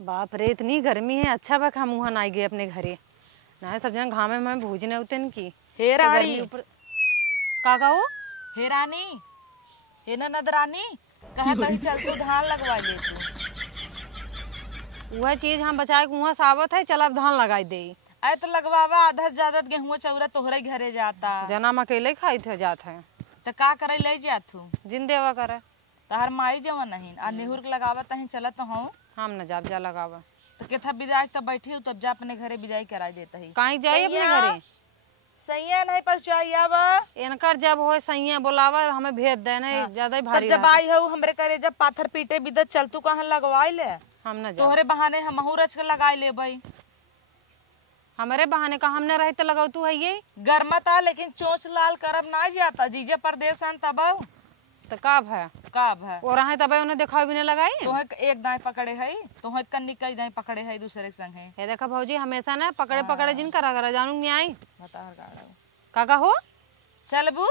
बाप रे इतनी गर्मी है। अच्छा बा हम वहाँ ना गए अपने घरे ना सब जन घामे में भूजने उतन की हे रानी ऊपर का हो हे रानी हे ना नदरानी कहा तही चल तू धान लगवा ले तू। वह चीज हम बचाए के वहाँ सावत है। चल अब धान लगाई दे। अरे तो लगवावा आधा ज्यादा गेहूं चौरा तोहरे घरे जाता जना हम अकेले खाई थे जात है तो का करे ले जातू जिन देवा करे तहर माई जवन नहीं आ नेहुर के लगावा तही चलत हूँ हम न जाब जा लगावा तो केथा विदाई तब बैठी तब जा अपने घरे विदाई कराई देता ही कहीं जाए अपने घरे सैया नहीं पहुँचाई आवा इनकर जब हो सैया बोलावा हमें भेज दे नहीं ज्यादा ही भारी जब आई हो हमरे करे जब पाथर पीटे बिदत चल तू कहाँ लगवाई ले हम न जा तोहरे बहाने हम रच के लगाई ले भाई हमारे बहाने का हमने रहे तो लगाओ तू है ये गर्मता लेकिन चोच लाल करब ना जाता जीजे परदेश तब तो काब है काब है और रहे तब उन्हें देखा भी नहीं लगाई तोहे एक दाएं पकड़े है तोहे कन्नी कई दाएं पकड़े है दूसरे के संग है ये देखा भौजी हमेशा ना पकड़े पकड़े जिन करा करा जानू नहीं आई बता काका हो चलबू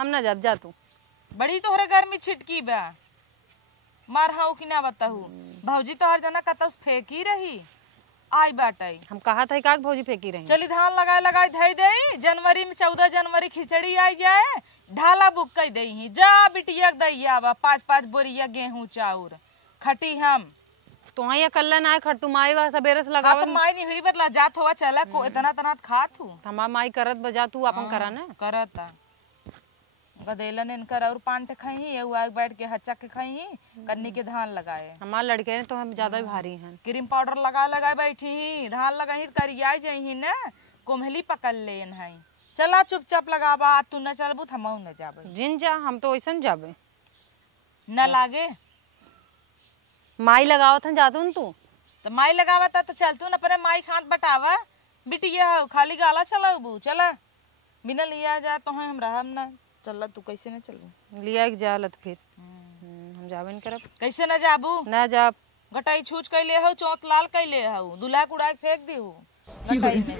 हम ना जब जा तू बड़ी तोहरे गर्मी छिटकी बा मार हाउ कि ना बताहू भौजी तोहर जना कतौ फेंकी रही आई बाटई हम कहा था का भौजी फेंकी रही चली धान लगाए लगाए धई दे जनवरी में 14 जनवरी खिचड़ी आई जाए ढाला बुक कई दई जा बिटिया दैया बा 5-5 बोरिया गेहूं चाउर खटी हम तो ये कल्ला ना खट तू माई वा सबेरे से लगा तो माई नहीं हुई बदला जात होवा चला को इतना तना खात हूं हमार माई करत बजा तू अपन करा ना करता गदेलन इनकर और पान ते खाई ये आग बैठ के हच्चा के खाई कन्नी के धान लगाए हमार लड़के ने तो हम ज्यादा ही भारी हैं क्रीम पाउडर लगा लगाए बैठी ही धान लगाई करिया जही ना कोमहली पकड़ ले है चला चुपचाप लगावा तू न चलबू थमऊ न जाबे जिन जा हम तो वैसन जाबे न लागे माई लगावत हैं जातू तू तो माई लगावा तो चलतू न अपने माई खात बटावा बिटिया हो खाली गाला चलाबू चला बिना लिया जा तो हम रहम ना चल तू कैसे न चलबू लिया के जालत फिर हम जाबे न करब कैसे न जाबू ना जाब गटाई छूच कैले हो चौक लाल कैले हो दूल्हा कुड़ा फेंक दी हो गटाई में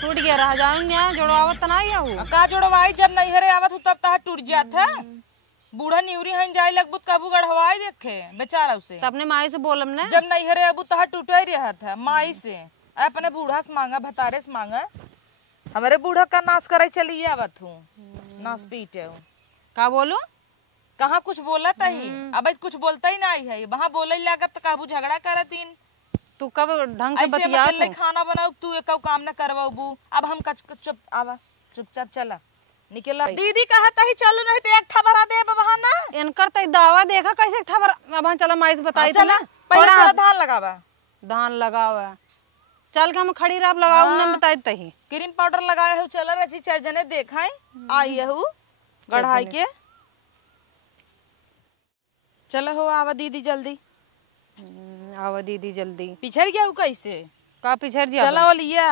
टूट गया रहा जाऊं ना जोड़वावत ना आया हूं का जोड़वाई जब नहीं हरे आवत तब तह टूट जात है बूढ़ा निउरी हन जाए लगबू कबू गढ़वाई देखे बेचारा उसे तो अपने माई से बोलम ना जब नहीं हरे अबू तह टूटे रहत है माई से अपने बूढ़ा से मांगा भतारे से मांगा हमारे बूढ़ा का नाश करे चली आवत हूँ नाश पीटे का बोलू कहाँ कुछ बोलत ही अब कुछ बोलता ही नहीं है वहाँ बोले लागत तो काबू झगड़ा करतीन तू कब ढंग से बतिया ऐसे खाना बनाओ तू एक काम न करवाबू अब हम चुप आवा चुपचाप चला निकला दीदी कहता ही चलो नहीं तो एक ठबरा दे वहां ना इनकर तो दावा देखा कैसे ठबरा अब चला माई से बताई चला पहले चला धान लगावा धान लगावा चल के हम खड़ी राब लगाऊ ना बताई तही क्रीम पाउडर लगाए हो चला रची चार जने देखाई आई हो गढ़ाई के चलो हो आवा दीदी जल्दी आवा दीदी जल्दी पिछड़ गया हूँ कैसे का पिछड़ जा चलो ओलिया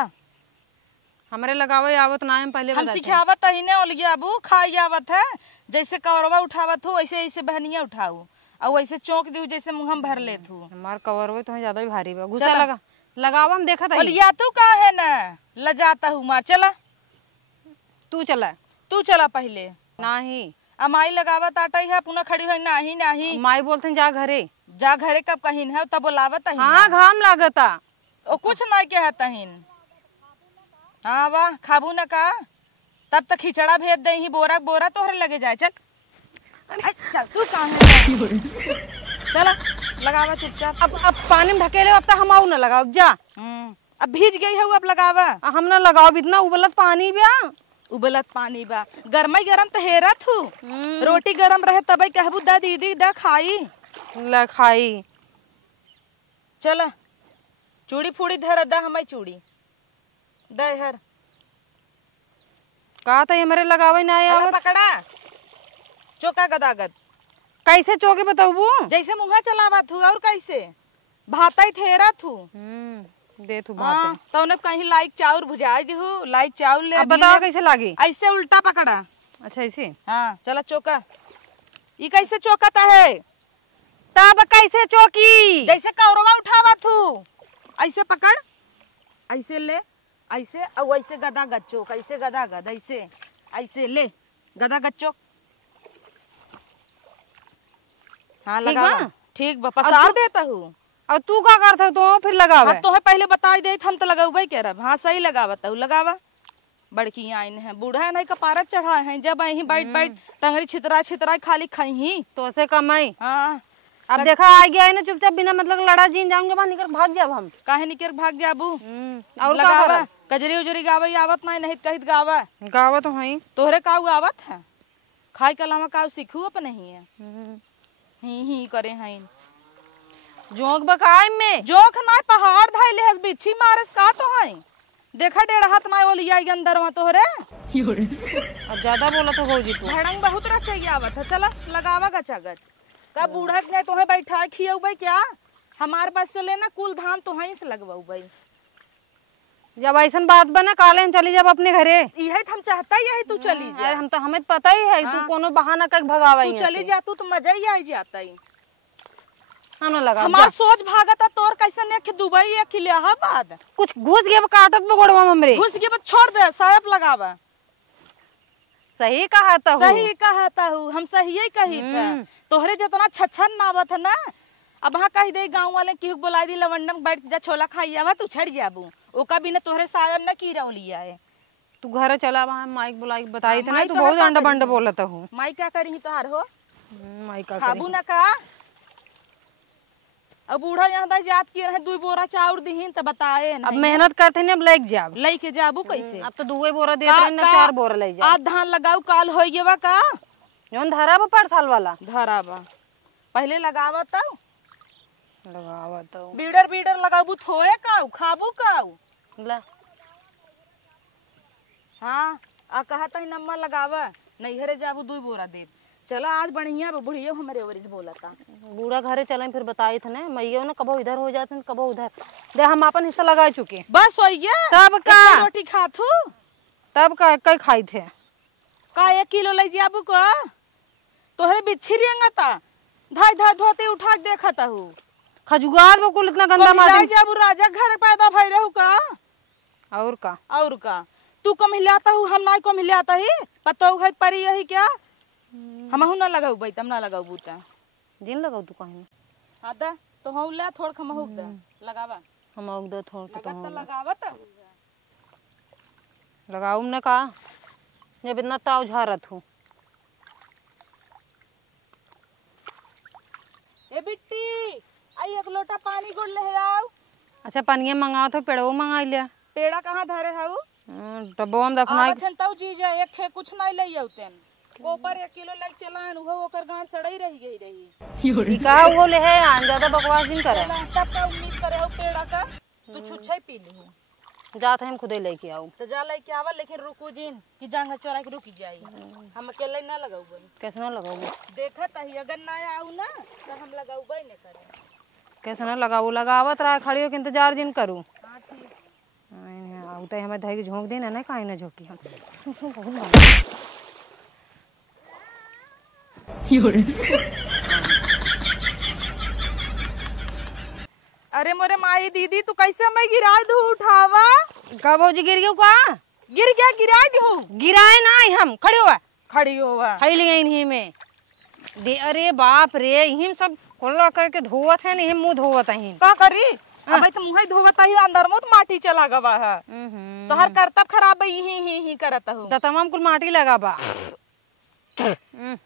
हमारे लगावे आवत ना हम पहले हम सिखावत ही ने ओलिया अबू खाई आवत है जैसे कवरवा उठावत हो वैसे ऐसे बहनिया उठाऊ और वैसे चौंक दी जैसे मुँह हम भर लेत हूँ हमार कवरवा तो ज्यादा ही भारी बा गुस्सा लगा लगावा हम देखा था ओलिया तू का है ना लजाता हूँ मार चला तू चला पहले नहीं अमाई लगावत आटा है पुनः खड़ी हुई नाही नाही माई बोलते जा घरे कब कहीं है तब बोलावत है हाँ घाम लागता ओ कुछ नहीं के है तहिन हाँ वाह खाबू न का तब तक खिचड़ा भेज दे ही बोरा बोरा तोहरे लगे जाए चल चल तू कहाँ है चला लगावा चुपचाप अब पानी में ढकेले अब तक हम आऊ ना लगाओ जा अब भीज गई है अब लगावा हम ना लगाओ इतना उबलत पानी बा उबलत पानी बा गरमई गरम तो हेरत हूँ रोटी गरम रहे तब कहबू दा दीदी दा खाई खाई चला चूड़ी फूड़ी धर दा हमारी चूड़ी दे हर कहा था हमारे लगावे ना आया पकड़ा चौका गदागद कैसे चौके बताऊ जैसे मुँह चलावा थू और कैसे भाता ही थेरा थू दे तू भाते तो ने कहीं लाइक चाउर भुजाई दी हूँ लाइक चाउर ले अब बताओ कैसे लागी ऐसे उल्टा पकड़ा अच्छा ऐसे हाँ चला चौका ये कैसे चौकाता है तब कैसे चौकी जैसे कौरवा उठावा थू ऐसे पकड़ ऐसे ले ऐसे और ऐसे गदा गच्चो कैसे गदा गद ऐसे ऐसे ले गदा गच्चो हाँ ठीक लगावा बा? ठीक बा पसार देता हूँ। और तू का करत तो फिर लगावे। हाँ तो है पहले बता दे हम तो लगाऊबे कह रहा। हाँ सही लगावत हूँ लगावा। बड़की आइन है बूढ़ा नहीं कपारत चढ़ा है जब अही बैठ बैठ टंगरी छितरा छितरा खाली खाई ही तो से कमाई। हाँ अब देखा आ गया है ना चुपचाप बिना मतलब लड़ा जीन जाऊंगे बाहर निकल भाग जाब हम। काहे निकर भाग जाबू। और का लगावा करब? कजरी उजरी गावे आवत नहीं नहीं कहित गावा गावा तो हई। तोहरे काऊ आवत है खाई कलामा काऊ सीखू अपन नहीं है ही करे हैं जोक बकाय में जोख ना पहाड़ धाइले हस बिच्छी मारस का तो है देखा डेढ़ हाथ ना ओलिया अंदर वहां तोहरे। अब ज्यादा बोला तो भौजी तू। भड़ंग बहुत चाहिए आवत है चला लगावा गचागच का बूढ़ा ने तोहे बैठा खियौबै क्या हमार बस से लेना कुल धान तो वहीं से लगवाऊबै। जब ऐसन बात बना काले हम चली जब अपने घरे। यही हम चाहता यही तू चली जा। यार हम तो हमें तो पता ही है तू कोनो बहाना कर भगावा तू चली जा तू तो मजा ही आई जाता ही। हम ना लगा हमार सोच भागता तोर कैसे ने कि दुबई या कि इलाहाबाद कुछ घुस गया काटत में गोड़वा हमरे। घुस गए छोड़ दे सायप लगावा। सही कहा था सही कहता हूँ हम सही ही कही था तोहरे जितना छछन नावत है ना अब वहाँ कही दे गाँव वाले की बोला दी लवंडन बैठ जा छोला खाई आवा तू छड़ जाबू ओका बिना तोहरे सायब न की रौलिया है। तू घर चला वहाँ माइक बुलाई बताई थे ना माइक तू तो बहुत हटा अंडा करी। बंड बोलता हूँ। माई क्या करी तोहार हो माइक का खाबू न का अब बूढ़ा यहाँ दा जात की रहे 2 बोरा चाउर दीहिन त बताए अब मेहनत करते ने अब लेके जाब लेके जाबू कैसे अब तो 2 बोरा दे रहे ना 4 बोरा ले जा। आज धान लगाऊ काल होइएवा का जोन धरा बा पर साल वाला धराबा पहले लगावा तब लगावा तो बीडर बीडर लगाबू थोए काऊ खाबू काऊ ला हाँ आ कहता ही नम्मा लगावा नैहरे जाबू 2 बोरा दे चला आज बढ़िया बुढ़िया हमारे ओवरिस बोलता बूढ़ा घरे चले फिर बताई थे ना मैयो ना कबो इधर हो जाते हैं कबो उधर दे हम अपन हिस्सा लगा चुके बस होइए तब का रोटी खाथू तब का कई खाई थे का 1 किलो ले जाबू को तोहरे बिच्छी रेंगता धाय धाय धोते उठा के देखता हूँ खजुगार बकुल इतना गंदा माटी जाबू राजा घर पैदा भई रहू का और का और का तू कम हिलाता हूँ हम ना कम हिलाता ही पता है परी यही क्या हमहू ना लगाऊ भाई तम ना लगाऊ बूटा जिन लगाऊ तू कहीं हाँ दा तो हम ले थोड़ खमहू दा लगावा हम आग दो थोड़ के लगत तो लगावत लगाऊ ने का जब इतना ताव झारत हूँ। ए बिट्टी आई 1 लोटा पानी गुड़ ले आओ। अच्छा पनिया मंगाओ तो पेड़ो मंगा लिया पेड़ा कहाँ धरे हऊ डब्बो में दफनाई आवत तौ चीज है एक खे कुछ नहीं ले औतेन ऊपर 1 किलो लग चलान हो ओकर गांठ सड़ई रही गई रही ई कहा वो ले है आन ज्यादा बकवास नहीं करे तब का उम्मीद करे हो पेड़ा का तू छुच्छे पी ली जात हम खुदे लेके आऊ तो जा लेके आवा लेकिन रुकू जिन कि जांग चोरा के रुक जाई हम अकेले ना लगाऊ कैसे ना लगाऊ देखत ही अगर ना आऊ ना तो हम लगाऊ नहीं करे कैसे ना लगाऊ लगावत रहा खड़ियो के इंतजार जिन करूँ हां ठीक आऊ तो हमें धाई के झोंक देना ना काहे ना झोंकी हम बहुत अरे मोरे माई दीदी तू कैसे मैं गिरा दू उठावा का भौजी गिर गयो का गिर गया गिरा दू गिराए ना हम खड़े हुआ खड़ी होवा खैल गई इन्हीं में दे अरे बाप रे इहिम सब कोल्ला करके धोवत है नहीं मुंह धोवत है का करी अब तो मुंह धोवता ही अंदर में तो माटी चला गवा है तो हर करतब खराब ही करत हूं तो तमाम कुल माटी लगा बा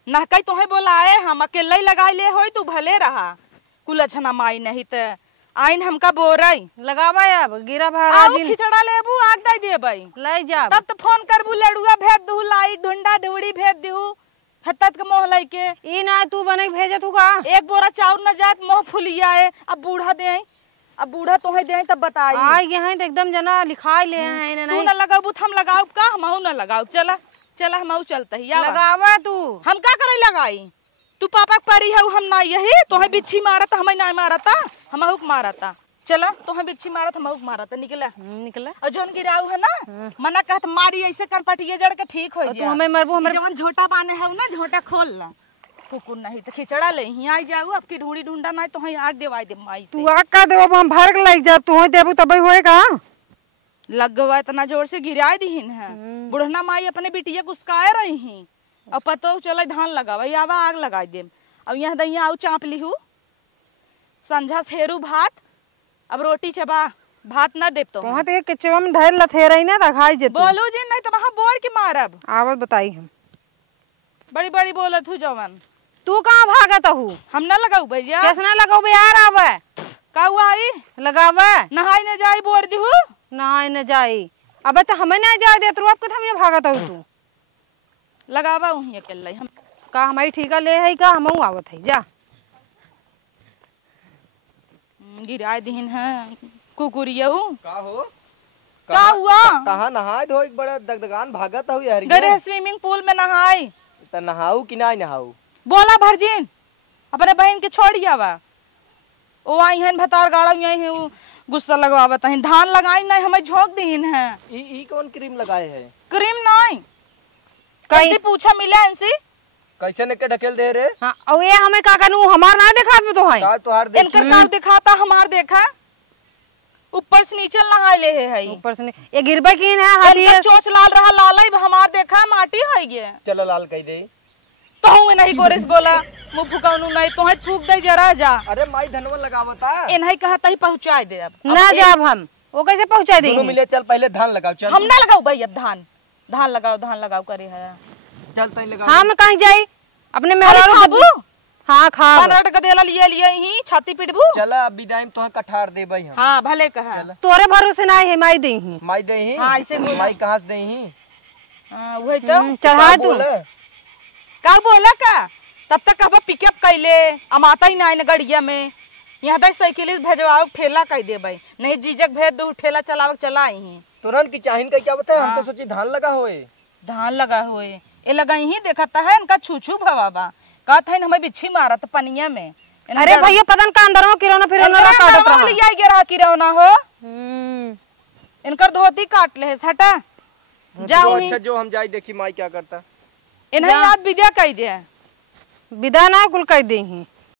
ना कई तोहे बोलाए हम अकेले लगा ले होई तू भले रहा कुल अच्छा माई नहीं त आइन हमका बोरई लगावा अब गिरा भाड़ा आउ जिन खिचड़ा लेबू आग दे देबई ले जा तब तो फोन करबू लड़ुआ भेज दू लाई ढुंडा ढूड़ी भेज दू हत्तत के मोह लाई के ई ना तू बने के भेजत हु का 1 बोरा चाउर न जात मोह फुलिया है अब बूढ़ा दे अब बूढ़ा तोहे दे तब बताई आ गए हैं तो एकदम जना लिखाई ले हैं तू नहीं न लगाबू हम लगाऊ का हमहू न लगाऊ चला चला हमहू चलते ही लगावा तू हम का करे लगाई तू पापा परी है हम ना यही तोहे बिच्छी मारत हमें ना मारता हमहू मारता चला तोहे बिच्छी मारत हमहू मारता निकला निकला और जोन गिराऊ है ना मना कहत मारी ऐसे कर पटिए जड़ के ठीक हो तू हमें मरबू हमरे जवन झोटा बाने है ना झोटा खोल ला कुकुर नहीं तो खिचड़ा ले ही आई जाऊ अब की ढूंढी ढूंढा नहीं तो आग देवाई दे माई से तू आग का देबो हम भर के लग जा तू देबू तबे होएगा लगवा इतना जोर से गिराए दीहिन है बुढ़ना माई अपने बिटिया कुसकाए रही ही और पतो चले धान लगावा आवा आग लगाई दे अब यहाँ दहिया आऊ चाँप लिहू संझा सेरू भात अब रोटी चबा भात ना देव तो वहाँ तो किचवा में धैर लथे रही ना खाई जे बोलू जी नहीं तो वहाँ बोल के मारब आवत बताई हम बड़ी बड़ी बोलत हूँ जवन तू कहाँ भागत हूँ हम ना लगाऊ भैया कैसे ना लगाओ यार आवे का हुआ आई लगावे नहाई न जाई बोर दिहू नहाए न जाई अब तो हमें ना जाए दे तू अब के हमें भागत हूँ तू लगावा वहीं अकेले हम का हमारी ठीका ले है का हम आवत है जा गिराए दीन है कुकुरियऊ का हो का हुआ कहाँ नहाए धो एक बड़ा दगदगान भागत हो यार गरे स्विमिंग पूल में नहाई त नहाऊ कि ना नहाऊ बोला भरजीन अपने बहन के छोड़ी आवा ओ आई हन भतार गाड़ा यही है गुस्सा लगवावत है धान लगाई नहीं हमें झोंक दीन है ई कौन क्रीम लगाए है क्रीम नहीं कैसे पूछा मिला इनसे कैसे ने के ढकेल दे रे हां और ये हमें का कनु हमार ना देखा में तो है का तोहार देख इनकर का दिखाता हमार देखा ऊपर से नीचे नहा ले है ऊपर से ये गिरबे कीन है हाथी इनकर चोंच लाल रहा लाल हमार देखा माटी है ये चलो लाल कह दे तो हूं नहीं गोरेस बोला मुंह फुकाउनु नहीं तो है फूक दे जरा जा अरे माई धनवा लगावता इन्हीं कहता ही पहुंचाए दे अब ना जाब हम वो कैसे पहुंचा दोनों देंगे मिले चल पहले धान लगाओ चल हम ना लगाऊ भाई अब धान लगाओ करे है चल तई लगा हम कहीं जाई अपने अरे मेहरारू खाबू हां खा 15 का देला लिए ही छाती पिटबू चला अब विदाई में तोहा कठार देबई हम हां भले कहा तोरे भरोसे ना है माई देही माई देही हाँ, ऐसे बोला। माई कहां से देही हां वही तो चढ़ा तू का बोला का तब तक कहबा पिकअप कैले अमाता ही ना न गड़िया में यहाँ तक साइकिल भेजवाओ ठेला कह देबई नहीं जीजक भेज दो ठेला चलावे चलाई ही तुरंत की चाहिन का क्या बताए हम तो सोची धान लगा होए धान लगा हुए ये लगा ही देखता है इनका छू भवाबा कहत है हमें बिच्छी मारत पनिया में अरे भैया पतन का अंदर में किरोना फिर ना काटत रहा लिया गिरा की रहो हो इनकर धोती काट ले हटा जाओ अच्छा जो हम जाई देखी माई क्या करता इन्हें याद विद्या कह दे विदा ना कुल कह देही